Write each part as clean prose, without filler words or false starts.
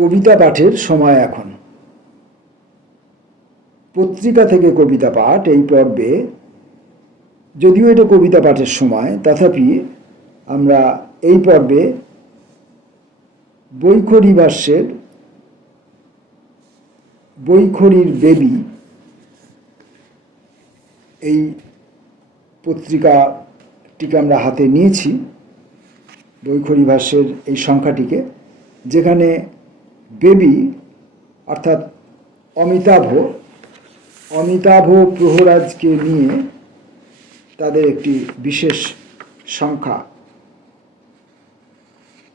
কবিতা পাঠের সময় এখন। পত্রিকা থেকে কবিতা পাঠ এই পর্বে, যদিও এটা কবিতা পাঠের সময়, তথাপি আমরা এই পর্বে বৈখরি ভাষ্যের বৈখরির বেবি এই পত্রিকাটিকে আমরা হাতে নিয়েছি, বৈখরি ভাষ্যের এই সংখ্যাটিকে, যেখানে বেবি অর্থাৎ অমিতাভ প্রহরাজকে নিয়ে তাদের একটি বিশেষ সংখ্যা,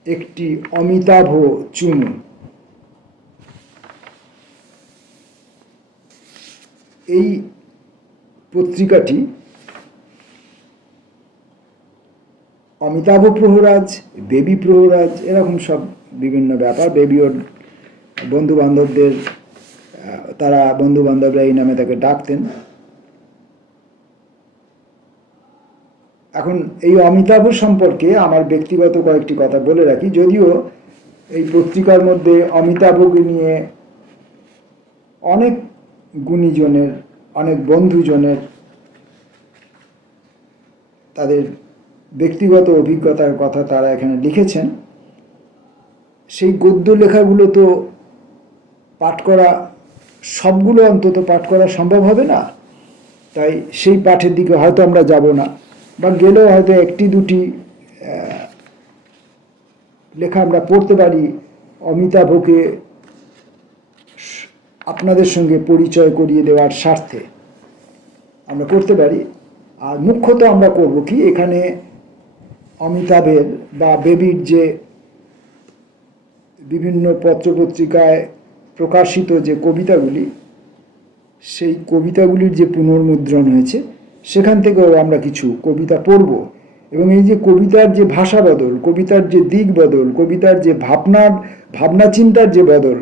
একটি অমিতাভ চুমু। এই পত্রিকাটি অমিতাভ প্রহরাজ, বেবি প্রহরাজ, এরকম সব বিভিন্ন ব্যাপার। বেবি ওর বন্ধুবান্ধবদের, তারা বন্ধুবান্ধবরা এই নামে তাকে ডাকতেন। এখন এই অমিতাভ সম্পর্কে আমার ব্যক্তিগত কয়েকটি কথা বলে রাখি। যদিও এই পত্রিকার মধ্যে অমিতাভকে নিয়ে অনেক গুণীজনের, অনেক বন্ধুজনের তাদের ব্যক্তিগত অভিজ্ঞতার কথা তারা এখানে লিখেছেন, সেই গদ্য লেখাগুলো তো পাঠ করা, সবগুলো অন্তত পাঠ করা সম্ভব হবে না। তাই সেই পাঠের দিকে হয়তো আমরা যাব না, বা গেলেও হয়তো একটি দুটি লেখা আমরা পড়তে পারি, অমিতাভকে আপনাদের সঙ্গে পরিচয় করিয়ে দেওয়ার স্বার্থে আমরা করতে পারি। আর মুখ্যত আমরা করব কি, এখানে অমিতাভের বা বেবির যে বিভিন্ন পত্রপত্রিকায় প্রকাশিত যে কবিতাগুলি, সেই কবিতাগুলির যে পুনর্মুদ্রণ হয়েছে, সেখান থেকেও আমরা কিছু কবিতা পড়ব। এবং এই যে কবিতার যে ভাষা বদল, কবিতার যে দিক বদল, কবিতার যে ভাবনা চিন্তার যে বদল,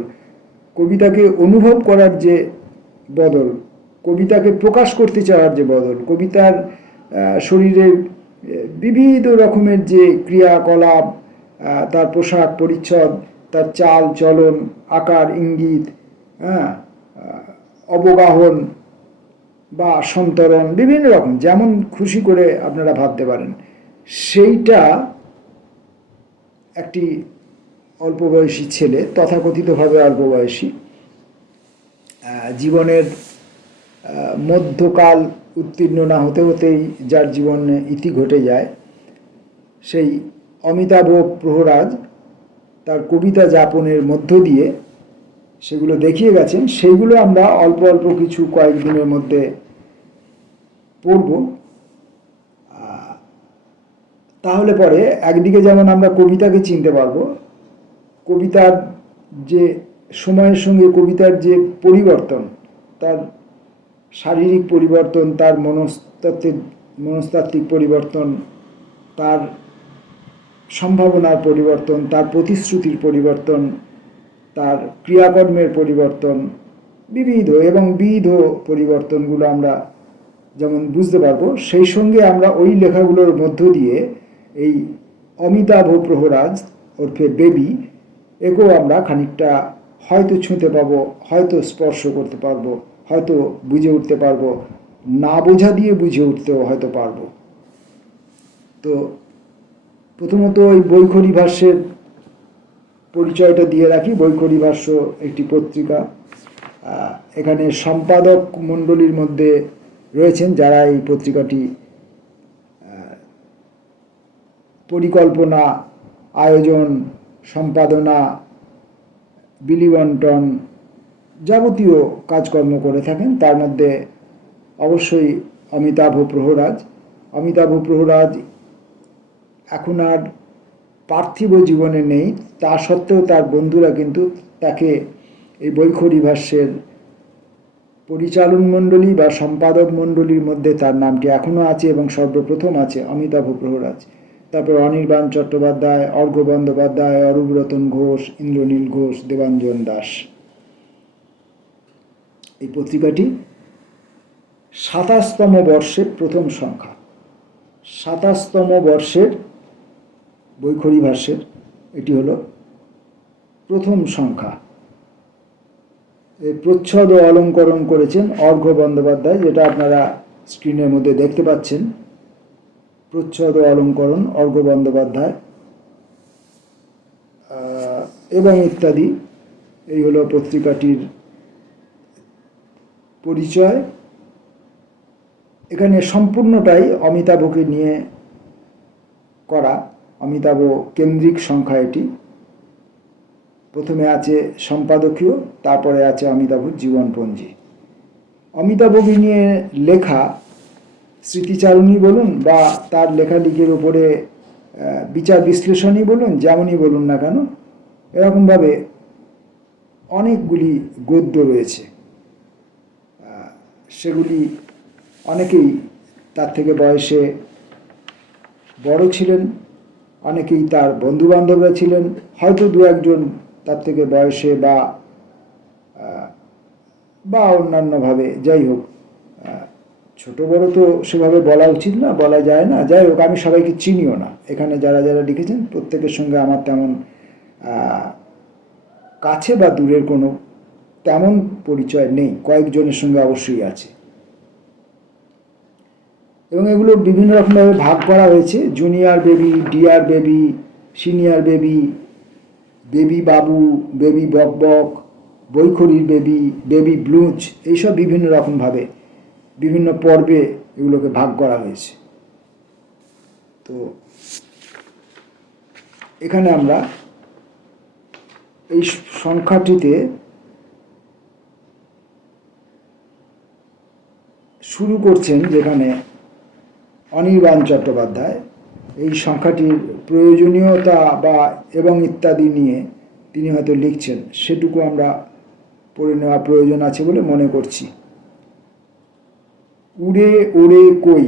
কবিতাকে অনুভব করার যে বদল, কবিতাকে প্রকাশ করতে চাওয়ার যে বদল, কবিতার শরীরের বিবিধ রকমের যে ক্রিয়াকলাপ, তার পোশাক পরিচ্ছদ, তার চাল চলন, আকার ইঙ্গিত, অবগাহন বা সন্তরণ, বিভিন্ন রকম, যেমন খুশি করে আপনারা ভাবতে পারেন, সেইটা একটি অল্প বয়সী ছেলে, তথাকথিতভাবে অল্প বয়সী, জীবনের মধ্যকাল উত্তীর্ণ না হতে হতেই যার জীবনে ইতি ঘটে যায়, সেই অমিতাভ প্রহরাজ তার কবিতা যাপনের মধ্য দিয়ে সেগুলো দেখিয়ে গেছেন। সেইগুলো আমরা অল্প অল্প কিছু কয়েকদিনের মধ্যে পড়ব। তাহলে পরে একদিকে যেমন আমরা কবিতাকে চিনতে পারবো, কবিতার যে সময়ের সঙ্গে কবিতার যে পরিবর্তন, তার শারীরিক পরিবর্তন, তার মনস্তাত্ত্বিক পরিবর্তন, তার সম্ভাবনার পরিবর্তন, তার প্রতিশ্রুতির পরিবর্তন, তার ক্রিয়াকর্মের পরিবর্তন, বিবিধ পরিবর্তনগুলো আমরা যেমন বুঝতে পারবো, সেই সঙ্গে আমরা ওই লেখাগুলোর মধ্য দিয়ে এই অমিতাভ প্রহরাজ ওরফে বেবি, একেও আমরা খানিকটা হয়তো ছুঁতে পাবো, হয়তো স্পর্শ করতে পারবো, হয়তো বুঝে উঠতে পারবো, না বোঝা দিয়ে বুঝে উঠতেও হয়তো পারবো। তো প্রথমত ওই বৈখরি ভাষ্যের পরিচয়টা দিয়ে রাখি। বৈখরি ভাষ্য একটি পত্রিকা। এখানে সম্পাদক মণ্ডলীর মধ্যে রয়েছেন যারা এই পত্রিকাটি পরিকল্পনা, আয়োজন, সম্পাদনা, বিলিবন্টন, যাবতীয় কাজকর্ম করে থাকেন। তার মধ্যে অবশ্যই অমিতাভ প্রহরাজ এখন আর পার্থিব জীবনে নেই, তা সত্ত্বেও তার বন্ধুরা কিন্তু তাকে এই বৈখরি ভাষ্যের পরিচালন মণ্ডলী বা সম্পাদক মণ্ডলীর মধ্যে তার নামটি এখনও আছে এবং সর্বপ্রথম আছে অমিতাভ প্রহরাজ। তারপর অনির্বাণ চট্টোপাধ্যায়, অর্ঘ্য বন্দ্যোপাধ্যায়, অরূপরতন ঘোষ, ইন্দ্রনীল ঘোষ, দেবাঞ্জন দাস। এই পত্রিকাটি ২৭তম বর্ষের প্রথম সংখ্যা, ২৭তম বর্ষের বৈখরি ভাষ্যের এটি হলো প্রথম সংখ্যা। এই প্রচ্ছদ ও অলঙ্করণ করেছেন অর্ঘ্য বন্দ্যোপাধ্যায়, যেটা আপনারা স্ক্রিনের মধ্যে দেখতে পাচ্ছেন। প্রচ্ছদ ও অলঙ্করণ অর্ঘ্য বন্দ্যোপাধ্যায় এবং ইত্যাদি। এই হলো পত্রিকাটির পরিচয়। এখানে সম্পূর্ণটাই অমিতাভকে নিয়ে করা, অমিতাভ কেন্দ্রিক সংখ্যা এটি। প্রথমে আছে সম্পাদকীয়, তারপরে আছে অমিতাভর জীবনপঞ্জি। অমিতাভকে নিয়ে লেখা স্মৃতিচারণী বলুন বা তার লেখালেখির উপরে বিচার বিশ্লেষণই বলুন, যেমনই বলুন না কেন, এরকমভাবে অনেকগুলি গদ্য রয়েছে। সেগুলি অনেকেই তার থেকে বয়সে বড় ছিলেন, অনেকেই তার বন্ধুবান্ধবরা ছিলেন, হয়তো দু একজন তার থেকে বয়সে বা অন্যান্যভাবে, যাই হোক, ছোট বড় তো সেভাবে বলা উচিত না, বলা যায় না। যাই হোক, আমি সবাইকে চিনিও না। এখানে যারা যারা লিখেছেন প্রত্যেকের সঙ্গে আমার তেমন কাছে বা দূরের কোনো তেমন পরিচয় নেই, কয়েকজনের সঙ্গে অবশ্যই আছে। এবং এগুলো বিভিন্ন রকমভাবে ভাগ করা হয়েছে: junior baby, dear baby, senior baby, baby বাবু, বেবি বকবক, বৈখরির বেবি, বেবি ব্লুজ, এইসব বিভিন্ন রকমভাবে বিভিন্ন পর্বে এগুলোকে ভাগ করা হয়েছে। তো এখানে আমরা এই সংখ্যাটিতে শুরু করছেন যেখানে অনির্বাণ চট্টোপাধ্যায় এই সংখ্যাটির প্রয়োজনীয়তা বা এবং ইত্যাদি নিয়ে তিনি হয়তো লিখছেন, সেটুকু আমরা পড়ে নেওয়া প্রয়োজন আছে বলে মনে করছি। উড়ে ওড়ে কই,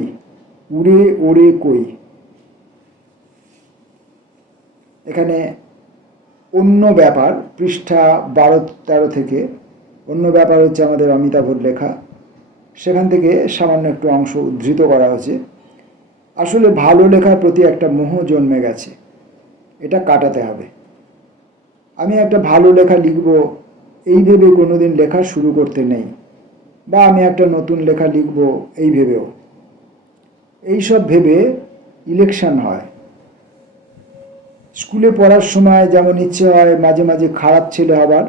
উড়ে ওড়ে কই। এখানে অন্য ব্যাপার, পৃষ্ঠা 12-13 থেকে অন্য ব্যাপার হচ্ছে আমাদের অমিতাভর লেখা। সেখান থেকে সামান্য একটু অংশ উদ্ধৃত করা হয়েছে। আসলে ভালো লেখার প্রতি একটা মোহ জন্মে গেছে, এটা কাটাতে হবে। আমি একটা ভালো লেখা লিখব এই ভেবে কোনোদিন লেখা শুরু করতে নেই, বা আমি একটা নতুন লেখা লিখব এই ভেবেও। এইসব ভেবে ইলেকশন হয়। স্কুলে পড়ার সময় যেমন ইচ্ছে হয় মাঝে মাঝে খারাপ ছেলে হবার,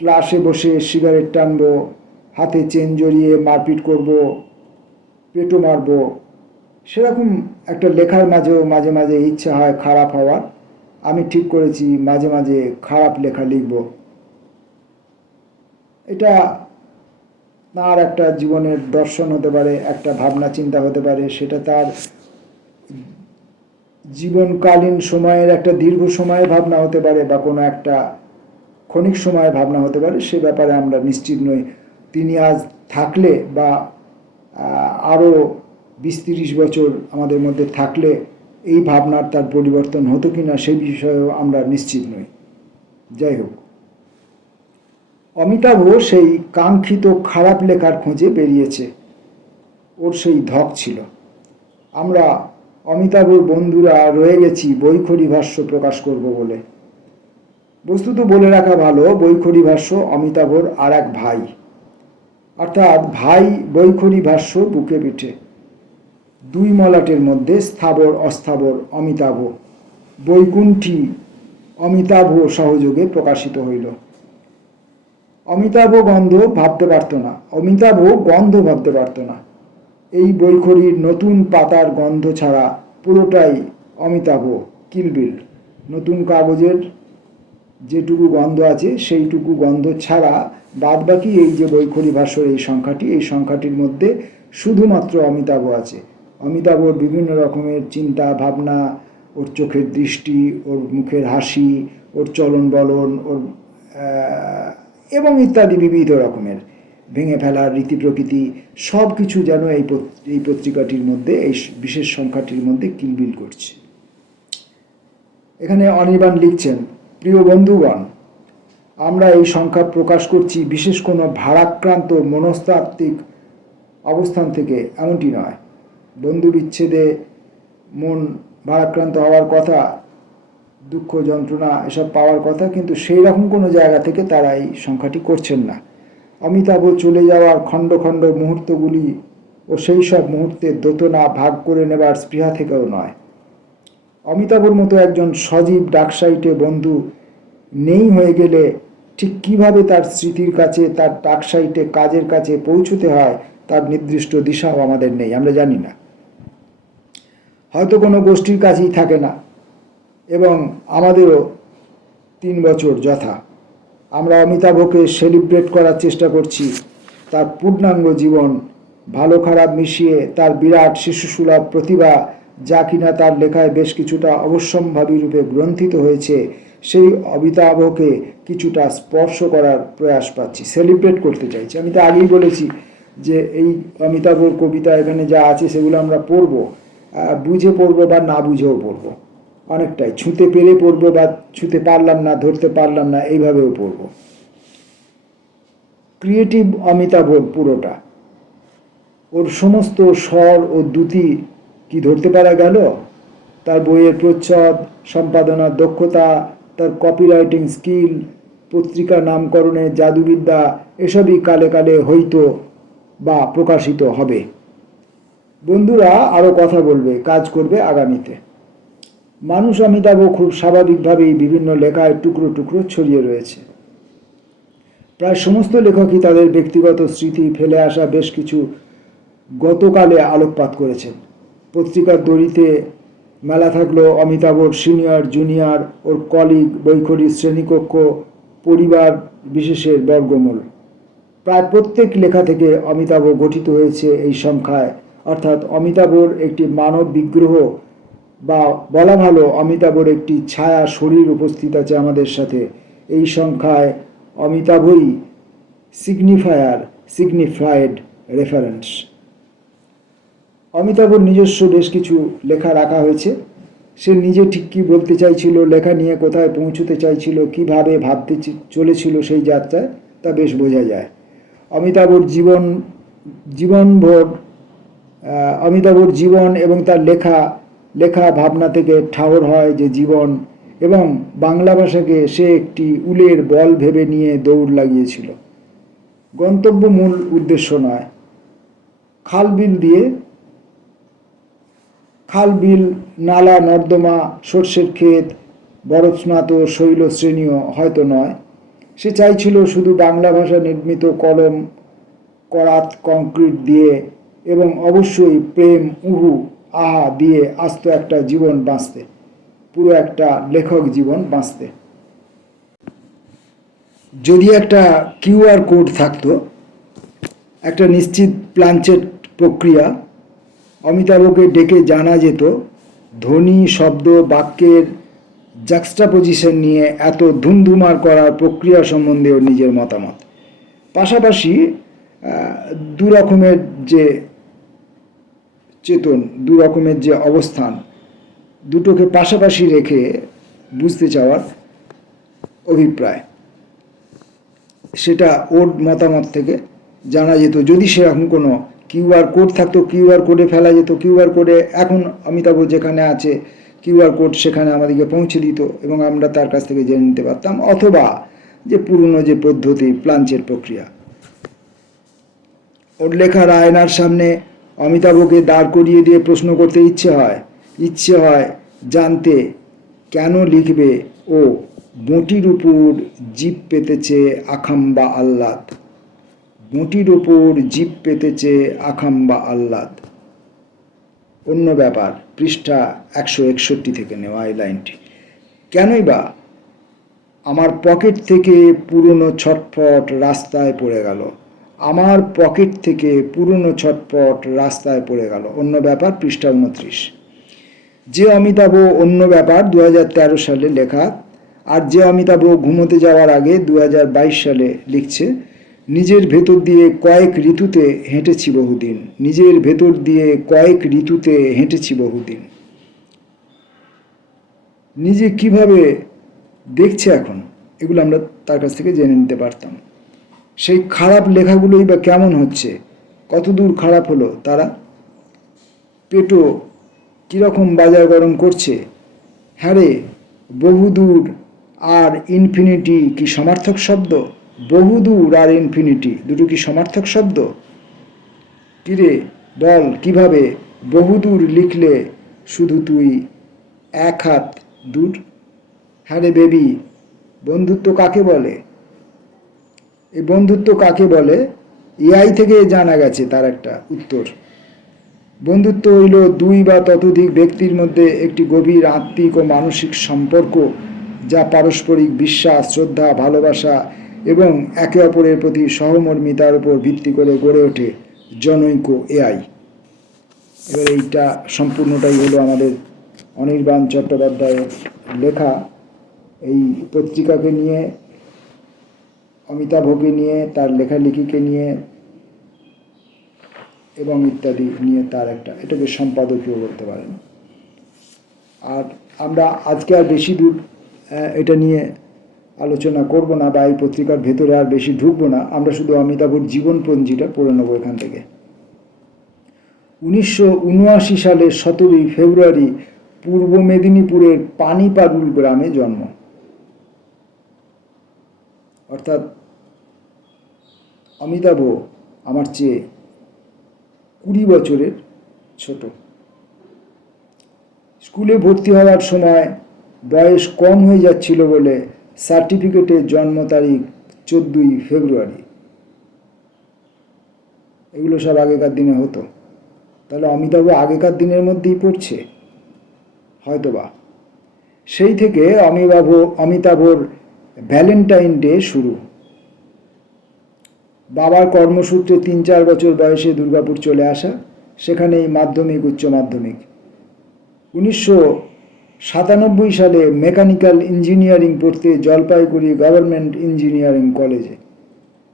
ক্লাসে বসে সিগারেট টানবো, হাতে চেন জড়িয়ে মারপিট করব, পেটো মারব, সেরকম একটা লেখার মাঝেও মাঝে মাঝে ইচ্ছা হয় খারাপ হওয়ার। আমি ঠিক করেছি মাঝে মাঝে খারাপ লেখা লিখব। এটা তার একটা জীবনের দর্শন হতে পারে, একটা ভাবনা চিন্তা হতে পারে, সেটা তার জীবনকালীন সময়ের একটা দীর্ঘ সময়ের ভাবনা হতে পারে, বা কোনো একটা ক্ষণিক সময়ের ভাবনা হতে পারে। সে ব্যাপারে আমরা নিশ্চিত নই। তিনি আজ থাকলে বা আরও 20-30 বছর আমাদের মধ্যে থাকলে এই ভাবনার তার পরিবর্তন হতো কি না সে বিষয়েও আমরা নিশ্চিত নই। যাই হোক, অমিতাভ সেই কাঙ্ক্ষিত খারাপ লেখার খোঁজে বেরিয়েছে। ওর সেই ধক ছিল। আমরা অমিতাভর বন্ধুরা রয়ে গেছি বৈখরি ভাষ্য প্রকাশ করব বলে। বস্তুত বলে রাখা ভালো, বৈখরি ভাষ্য অমিতাভর আর এক ভাই, অর্থাৎ ভাই বৈখরি ভাষ্য বুকে পিঠে। দুই মলাটের মধ্যে স্থাবর অস্থাবর অমিতাভ, বৈকুণ্ঠী অমিতাভ সহযোগে প্রকাশিত হইল। অমিতাভ গন্ধ ভাবতে পারত না, অমিতাভ গন্ধ ভাবতে পারত না। এই বৈখরির নতুন পাতার গন্ধ ছাড়া পুরোটাই অমিতাভ কিলবিল। নতুন কাগজের যেটুকু গন্ধ আছে সেইটুকু গন্ধ ছাড়া বাদবাকি এই যে বৈখরি ভাষ্যর এই সংখ্যাটির মধ্যে শুধুমাত্র অমিতাভ আছে। অমিতাভর বিভিন্ন রকমের চিন্তা ভাবনা, ওর চোখের দৃষ্টি, ওর মুখের হাসি, ওর চলন বলন, ওর এবং ইত্যাদি বিবিধ রকমের ভেঙে ফেলার রীতি প্রকৃতি, সব কিছু যেন এই পত্রিকাটির মধ্যে, এই বিশেষ সংখ্যাটির মধ্যে কিলবিল করছে। এখানে অনির্বাণ লিখছেন, প্রিয় বন্ধুগণ, আমরা এই সংখ্যা প্রকাশ করছি বিশেষ কোনো ভারাক্রান্ত মনস্তাত্ত্বিক অবস্থান থেকে, এমনটি নয়। বন্ধু বিচ্ছেদে মন ভারাক্রান্ত হওয়ার কথা দুঃখ যন্ত্রণা এসব পাওয়ার কথা, কিন্তু সেই রকম কোনো জায়গা থেকে তারা এই সংখ্যাটি করছেন না। অমিতাভ চলে যাওয়ার খণ্ড খণ্ড মুহূর্তগুলি ও সেই সব মুহূর্তে দোতনা ভাগ করে নেবার স্পৃহা থেকেও নয়। অমিতাভর মতো একজন সজীব ডাকসাইটে বন্ধু নেই হয়ে গেলে ঠিক কিভাবে তার স্মৃতির কাছে, তার ডাকসাইটে কাজের কাছে পৌঁছতে হয় তার নির্দিষ্ট দিশাও আমাদের নেই, আমরা জানি না। হয়তো কোনো গোষ্ঠীর কাছেই থাকে না, এবং আমাদেরও 3 বছর যথা। আমরা অমিতাভকে সেলিব্রেট করার চেষ্টা করছি, তার পূর্ণাঙ্গ জীবন, ভালো খারাপ মিশিয়ে তার বিরাট শিশুসুলভ প্রতিভা, যা কিনা তার লেখায় বেশ কিছুটা অবশ্যম্ভাবী রূপে গ্রন্থিত হয়েছে, সেই অমিতাভকে কিছুটা স্পর্শ করার প্রয়াস পাচ্ছি, সেলিব্রেট করতে চাইছি। আমি তো আগেই বলেছি যে এই অমিতাভর কবিতা এখানে যা আছে সেগুলো আমরা পড়ব, বুঝে পড়ব বা না বুঝেও পড়ব, অনেকটাই ছুঁতে পেরে পড়ব বা ছুঁতে পারলাম না, ধরতে পারলাম না, এইভাবেও পড়ব। ক্রিয়েটিভ অমিতাভ পুরোটা, ওর সমস্ত স্বর ও দ্যুতি কি ধরতে পারা গেল? তার বইয়ের প্রচ্ছদ, সম্পাদনার দক্ষতা, তার কপিরাইটিং স্কিল, পত্রিকা নামকরণের জাদুবিদ্যা, এসবই কালে কালে হয়তো বা প্রকাশিত হবে। বন্ধুরা আরও কথা বলবে, কাজ করবে আগামীতে। মানুষ অমিতাভ খুব স্বাভাবিকভাবেই বিভিন্ন লেখায় টুকরো টুকরো ছড়িয়ে রয়েছে। প্রায় সমস্ত লেখকই তাদের ব্যক্তিগত স্মৃতি ফেলে আসা বেশ কিছু গতকালে আলোকপাত করেছেন। পত্রিকার দড়িতে মেলা থাকলো অমিতাভর সিনিয়র জুনিয়র, ওর কলিগ, বৈখরী শ্রেণীকক্ষ, পরিবার বিশেষের বর্গমূল। প্রায় প্রত্যেক লেখা থেকে অমিতাভ গঠিত হয়েছে এই সংখ্যায়, অর্থাৎ অমিতাভর একটি মানব বিগ্রহ, বা বলা ভালো অমিতাভর একটি ছায়া শরীর উপস্থিত আছে আমাদের সাথে। এই সংখ্যায় অমিতাভই সিগনিফায়েড রেফারেন্স। অমিতাভর নিজস্ব বেশ কিছু লেখা রাখা হয়েছে। সে নিজে ঠিক কী বলতে চাইছিল, লেখা নিয়ে কোথায় পৌঁছতে চাইছিল, কিভাবে ভাবতে চলেছিল সেই যাত্রায়, তা বেশ বোঝা যায়। অমিতাভর জীবন এবং তার লেখা ভাবনা থেকে ঠাহর হয় যে জীবন, এবং বাংলা ভাষাকে সে একটি উলের বল ভেবে নিয়ে দৌড় লাগিয়েছিল। গন্তব্য মূল উদ্দেশ্য নয়। খাল বিল নালা নর্দমা, সর্ষের ক্ষেত, বরফস্নাত শৈলশ্রেণীও হয়তো নয়। সে চাইছিল শুধু বাংলা ভাষা নির্মিত কলম করাত কংক্রিট দিয়ে, এবং অবশ্যই প্রেম উহু আহা দিয়ে আস্ত একটা জীবন বাঁচতে, পুরো একটা লেখক জীবন বাঁচতে। যদি একটা কিউআর কোড থাকতো, একটা নিশ্চিত প্লানচেট প্রক্রিয়া, অমিতাভকে ডেকে জানা যেত ধ্বনি, শব্দ, বাক্যের জাক্সটাপোজিশন নিয়ে এত ধুমধুমার করার প্রক্রিয়া সম্বন্ধে ওর নিজের মতামত। পাশাপাশি দু রকমের যে চেতন, দু রকমের যে অবস্থান, দুটোকে পাশাপাশি রেখে বুঝতে চাওয়ার অভিপ্রায়, সেটা ওর মতামত থেকে জানা যেত। যদি সেরকম কোনো কিউআর কোড থাকতো, কিউআর কোডে ফেলা যেত, কিউআর কোডে এখন অমিতাভ যেখানে আছে কিউআর কোড সেখানে আমাদেরকে পৌঁছে দিত এবং আমরা তার কাছ থেকে জেনে নিতে পারতাম। অথবা যে পুরনো যে পদ্ধতি, প্লাঞ্চের প্রক্রিয়া। ওর লেখার আয়নার সামনে অমিতাভকে দাঁড় করিয়ে দিয়ে প্রশ্ন করতে ইচ্ছে হয় জানতে কেন লিখবে ও বঁটির উপর জিভ পেতেছে আখাম্বা আহ্লাদ, বঁটির উপর জিভ পেতেছে আখাম্বা আহ্লাদ। অন্য ব্যাপার, পৃষ্ঠা 161 থেকে নেওয়া এই লাইনটি। কেনই বা আমার পকেট থেকে পুরনো ছটফট রাস্তায় পড়ে গেল, আমার পকেট থেকে পুরনো ছটফট রাস্তায় পড়ে গেল। অন্য ব্যাপার, পৃষ্ঠা 29। যে অমিতাভ অন্য ব্যাপার 2013 সালে লেখা, আর যে অমিতাভ ঘুমোতে যাওয়ার আগে 2022 সালে লিখছে, নিজের ভেতর দিয়ে কয়েক ঋতুতে হেঁটেছি বহুদিন, নিজের ভেতর দিয়ে কয়েক ঋতুতে হেঁটেছি বহুদিন। নিজে কিভাবে দেখছে এখন, এগুলো আমরা তার কাছ থেকে জেনে নিতে পারতাম। সেই খারাপ লেখাগুলোই বা কেমন হচ্ছে, কতদূর খারাপ হলো তারা, পেটো কীরকম বাজার গরম করছে। হ্যাঁ রে, বহুদূর আর ইনফিনিটি কি সমার্থক শব্দ? বহুদূর আর ইনফিনিটি দুটো কি সমার্থক শব্দ? কিরে বল কিভাবে বহুদূর লিখলে শুধু তুই এক হাত দূর? হ্যাঁ রে বেবি, বন্ধুত্ব কাকে বলে? এই বন্ধুত্ব কাকে বলে এআই থেকে জানা গেছে তার একটা উত্তর। বন্ধুত্ব হইল দুই বা ততোধিক ব্যক্তির মধ্যে একটি গভীর আত্মিক ও মানসিক সম্পর্ক, যা পারস্পরিক বিশ্বাস, শ্রদ্ধা, ভালোবাসা এবং একে অপরের প্রতি সহমর্মিতার উপর ভিত্তি করে গড়ে ওঠে জনৈক এআই। এবার এইটা সম্পূর্ণটাই হলো আমাদের অনির্বাণ চট্টোপাধ্যায়ের লেখা। এই পত্রিকাকে নিয়ে, অমিতাভকে নিয়ে, তার লেখালেখিকে নিয়ে এবং ইত্যাদি নিয়ে তার একটা, এটাকে সম্পাদকীয় বলতে পারেন। আর আমরা আজকে আর বেশি দূর এটা নিয়ে আলোচনা করব না, বা এই পত্রিকার ভেতরে আর বেশি ঢুকবো না। আমরা শুধু অমিতাভর জীবনপঞ্জিটা পড়ে নেবো এখান থেকে। 1979 সালের 17 ফেব্রুয়ারি পূর্ব মেদিনীপুরের পানিপাদুল গ্রামে জন্ম। অর্থাৎ অমিতাভ আমার চেয়ে 20 বছরের ছোট। স্কুলে ভর্তি হওয়ার সময় বয়স কম হয়ে যাচ্ছিল বলে সার্টিফিকেটের জন্ম তারিখ 14 ফেব্রুয়ারি। এগুলো সব আগেকার দিনে হতো। তাহলে অমিতাভ আগেকার দিনের মধ্যেই পড়ছে হয়তোবা। সেই থেকে অমিতাভর ভ্যালেন্টাইন ডে শুরু। বাবার কর্মসূত্রে 3-4 বছর বয়সে দুর্গাপুর চলে আসা, সেখানেই মাধ্যমিক, উচ্চ মাধ্যমিক। 1997 সালে মেকানিক্যাল ইঞ্জিনিয়ারিং পড়তে জলপাইগুড়ি গভর্নমেন্ট ইঞ্জিনিয়ারিং কলেজে।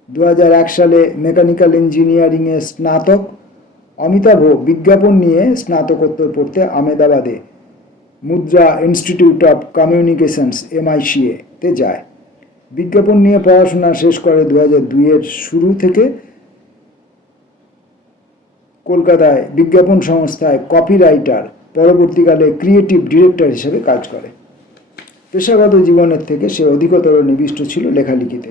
2001 সালে মেকানিক্যাল ইঞ্জিনিয়ারিংয়ে স্নাতক। অমিতাভ বিজ্ঞাপন নিয়ে স্নাতকোত্তর পড়তে আহমেদাবাদে মুদ্রা ইনস্টিটিউট অফ কমিউনিকেশনস MICA তে যায়। বিজ্ঞাপন নিয়ে পড়াশোনা শেষ করে 2002-এর শুরু থেকে কলকাতায় বিজ্ঞাপন সংস্থায় কপিরাইটার, পরবর্তীকালে ক্রিয়েটিভ ডিরেক্টর হিসেবে কাজ করে। পেশাগত জীবনের থেকে সে অধিকতর নিবিষ্ট ছিল লেখালেখিতে।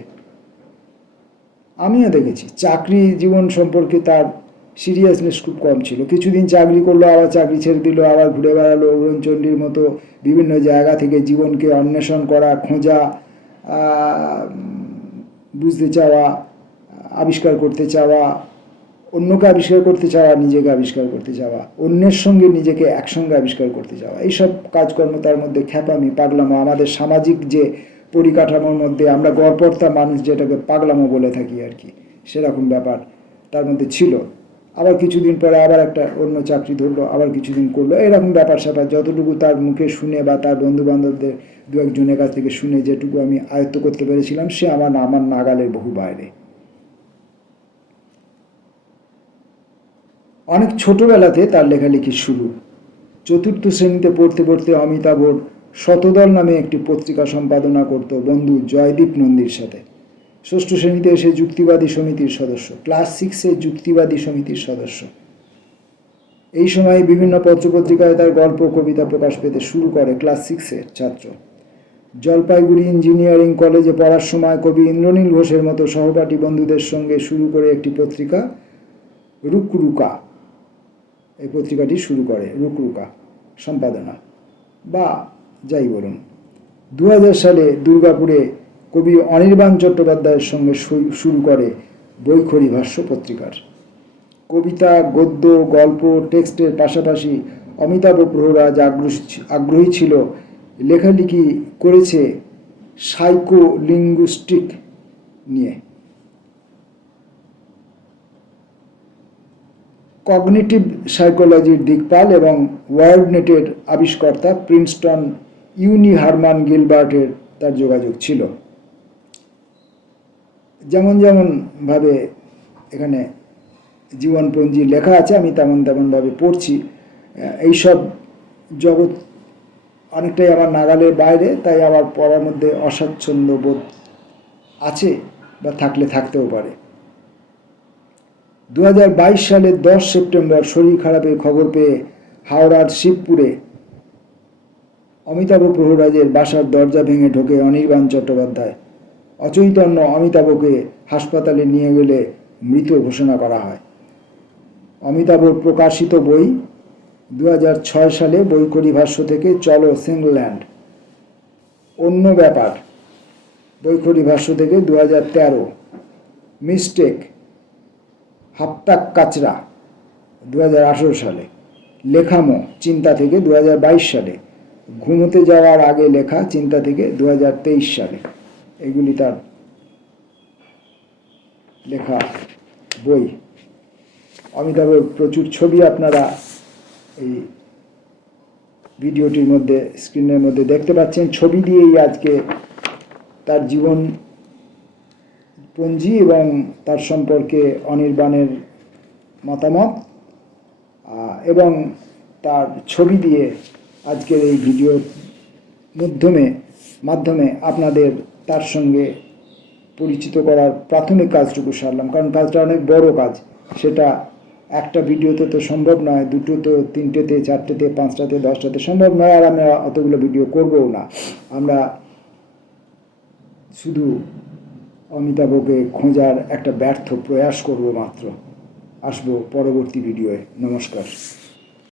আমিও দেখেছি চাকরি জীবন সম্পর্কে তার সিরিয়াসনেস খুব কম ছিল। কিছুদিন চাকরি করলো, আবার চাকরি ছেড়ে দিল, আবার ঘুরে বেড়ালো উড়নচণ্ডীর মতো বিভিন্ন জায়গা থেকে জীবনকে অন্বেষণ করা, খোঁজা, বুঝতে চাওয়া, আবিষ্কার করতে চাওয়া, অন্যকে আবিষ্কার করতে চাওয়া, নিজেকে আবিষ্কার করতে চাওয়া, অন্যের সঙ্গে নিজেকে একসঙ্গে আবিষ্কার করতে চাওয়া, এইসব কাজকর্ম তার মধ্যে খ্যাপামি, পাগলামো। আমাদের সামাজিক যে পরিকাঠামোর মধ্যে আমরা গড়পড়তা মানুষ যেটাকে পাগলামো বলে থাকি আর কি, সেরকম ব্যাপার তার মধ্যে ছিল। আবার কিছুদিন পরে আবার একটা অন্য চাকরি ধরলো, আবার কিছুদিন করলো, এরকম ব্যাপার স্যাপার। যতটুকু তার মুখে শুনে বা তার বন্ধুবান্ধবদের দু একজনের কাছ থেকে শুনে যেটুকু আমি আয়ত্ত করতে পেরেছিলাম, সে আমার নাগালের বহু বাইরে। অনেক ছোটবেলাতে তার লেখালেখি শুরু। 4র্থ শ্রেণীতে পড়তে পড়তে অমিতাভর শতদল নামে একটি পত্রিকা সম্পাদনা করত বন্ধু জয়দীপ নন্দীর সাথে। 6ষ্ঠ শ্রেণীতে এসে যুক্তিবাদী সমিতির সদস্য, ক্লাস 6-এ যুক্তিবাদী সমিতির সদস্য। এই সময় বিভিন্ন পত্রপত্রিকায় তার গল্প, কবিতা প্রকাশ পেতে শুরু করে। ক্লাস 6-এর ছাত্র। জলপাইগুড়ি ইঞ্জিনিয়ারিং কলেজে পড়ার সময় কবি ইন্দ্রনীল ঘোষের মতো সহপাঠী বন্ধুদের সঙ্গে শুরু করে একটি পত্রিকা রুকরুকা। এই পত্রিকাটি শুরু করে রুকরুকা সম্পাদনা, বা যাই বলুন। 2000 সালে দুর্গাপুরে কবি অনির্বাণ চট্টোপাধ্যায়ের সঙ্গে শুরু করে বৈখরী ভাষ্য পত্রিকার। কবিতা, গদ্য, গল্প, টেক্সটের পাশাপাশি অমিতাভ প্রহরাজ আগ্রহী ছিল। লেখালেখি করেছে সাইকোলিঙ্গুইস্টিক নিয়ে। কগনিটিভ সাইকোলজির দিকপাল এবং ওয়ার্ডনেটের আবিষ্কর্তা প্রিন্সটন হারমান গিলবার্টের তার যোগাযোগ ছিল। যেমন ভাবে এখানে জীবনপঞ্জি লেখা আছে, আমি তেমনভাবে পড়ছি। এইসব জগৎ অনেকটাই আমার নাগালের বাইরে, তাই আমার পড়ার মধ্যে অস্বাচ্ছন্দ্য বোধ আছে, বা থাকলে থাকতেও পারে। 2022 সালের 10 সেপ্টেম্বর শরীর খারাপের খবর পেয়ে হাওড়ার শিবপুরে অমিতাভ প্রহরাজের বাসার দরজা ভেঙে ঢোকে অনির্বাণ চট্টোপাধ্যায়। অচৈতন্য অমিতাভকে হাসপাতালে নিয়ে গেলে মৃত ঘোষণা করা হয়। অমিতাভর প্রকাশিত বই 2006 সালে বৈখরি ভাষ্য থেকে চলো সিঙ্গল্যান্ড। অন্য ব্যাপার বৈখরি ভাষ্য থেকে 2013। মিস্টেক হাপ্তাক কাচরা 2018 সালে। লেখামো চিন্তা থেকে 2022 সালে। ঘুমোতে যাওয়ার আগে লেখা চিন্তা থেকে 2023 সালে। এগুলি তার লেখা বই। অমিতাভের প্রচুর ছবি আপনারা এই ভিডিওটির মধ্যে স্ক্রিনের মধ্যে দেখতে পাচ্ছেন। ছবি দিয়েই আজকে তার জীবন পঞ্জি এবং তার সম্পর্কে অনির্বাণের মতামত এবং তার ছবি দিয়ে আজকের এই ভিডিওর মাধ্যমে আপনাদের তার সঙ্গে পরিচিত করার প্রাথমিক কাজটুকু সারলাম। কারণ কাজটা অনেক বড় কাজ, সেটা একটা ভিডিওতে তো সম্ভব নয়, দুটোতে, তিনটেতে, চারটেতে, পাঁচটাতে, 10টাতে সম্ভব নয়। আর আমরা অতগুলো ভিডিও করবও না। আমরা শুধু অমিতাভকে খোঁজার একটা ব্যর্থ প্রয়াস করব মাত্র। আসবো পরবর্তী ভিডিওয়ে। নমস্কার।